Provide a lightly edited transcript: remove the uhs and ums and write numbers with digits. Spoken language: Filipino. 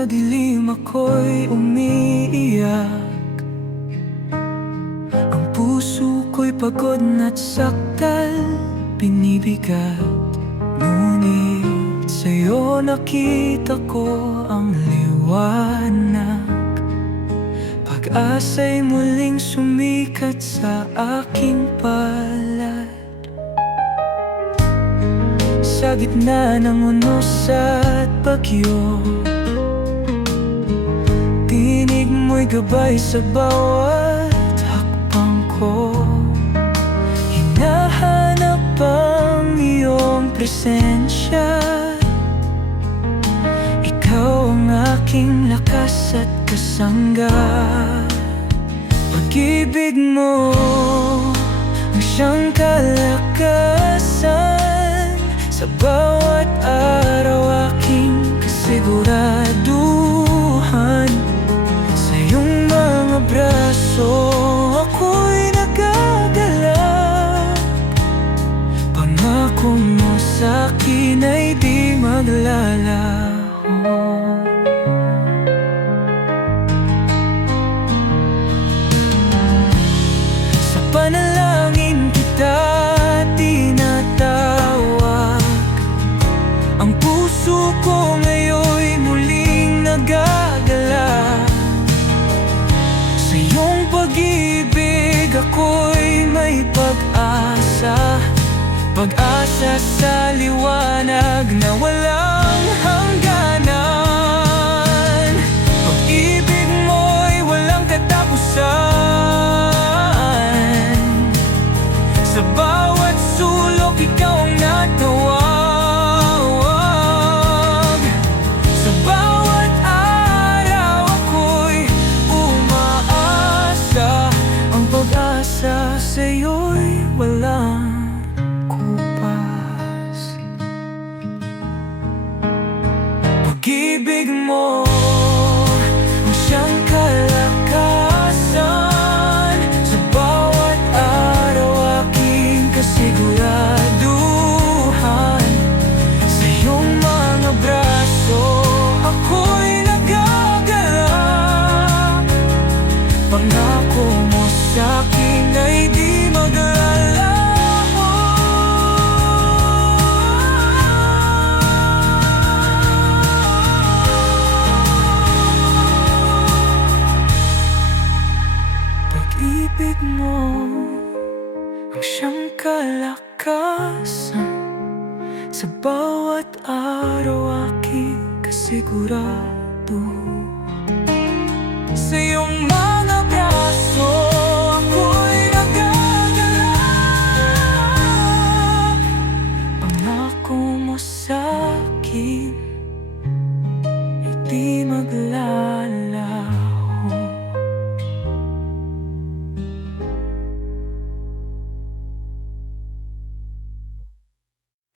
sa dilim ako'y umiiyak. Ang puso ko'y pagod na't saktal, binibigat. Ngunit sa'yo nakita ko ang liwanag. Pag-asa'y muling sumikat sa aking palad. Sa gitna ng unos at bagyo, tinig mo'y gabay sa bawat hakbang ko. Hinahanap ang iyong presensya. Ikaw ang aking lakas at kasangga. Pag-ibig mo ang siyang kalakasan. Sa bawat araw aking kasiguraduhan. Sa iyong mga braso ako'y nagagalak. Pangako mo sa'kin ay di maglalaho. Sa panalangin kita tinatawag. Ang puso ko ngayon'y muling nagagala. Sa iyong pag-ibig ako'y may pag-asa. Pag-asa sa liwanag na walang hangganan. Pag-ibig mo'y walang katapusan. Sa bawat sulok ikaw ang natawag. Sa bawat araw ako'y umaasa. Ang pag-asa sa'yo'y walang kupas. Pag-ibig mo ang siyang kalakasan. Sa bawat araw aking kasiguraduhan. Sa iyong mga braso ako'y nagagalak. Pangako mo sa'kin ay di maglalaho. Pag-ibig mo ang siyang kalakasan. Sa bawat araw aking kasigurado. Sa iyong mga braso ako'y nagagalak. Pangako mo sa'kin ay di maglalaho.